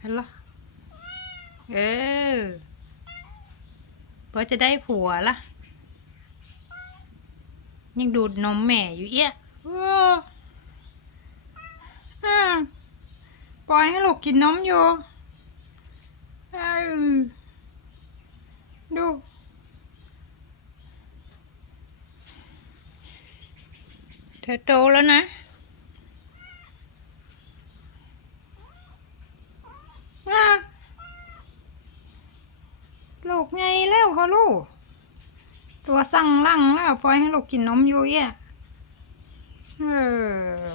เห็นเหรอเออพอจะได้ผัวละยังดูดนมแม่อยู่เอี้ยโอ้อ่าปล่อยให้ลูกกินนมอยู่ดู เธอโตแล้วนะลูกไง แล้วเขาลูก ตัวสั่งลั่งแล้วปล่อยให้ลูกกินนมอยู่เอะเออ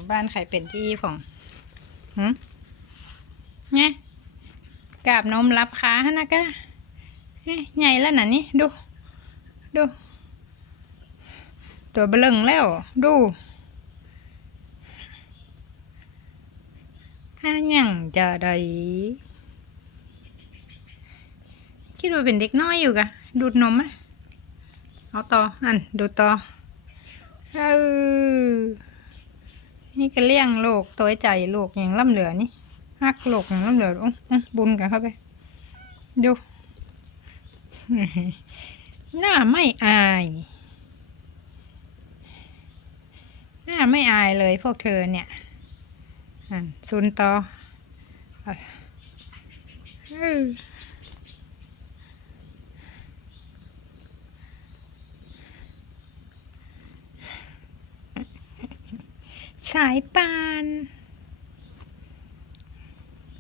บ้านใครเป็นที่ของหืมไงกาบนมรับขาฮะนะกะเฮ้ยใหญ่แล้วน่ะนี่ดู ดู ตัวเบลึงแล้ว ดูห้าหยังจะได้ คิดว่าเป็นเด็กน้อยอยู่กะดูดนมอะเอาต่ออันดูต่อเออนี่ก็เลี้ยงโลกตัวใจโลกอย่างล่ำเหลือนี่ฮักโลกอย่างล่ำเหลืออุ้งอุ้งบุญกันเข้าไปดูหน้าไม่อาย หน้าไม่อายเลยพวกเธอเนี่ยอันซุนต่อเออ สายปาน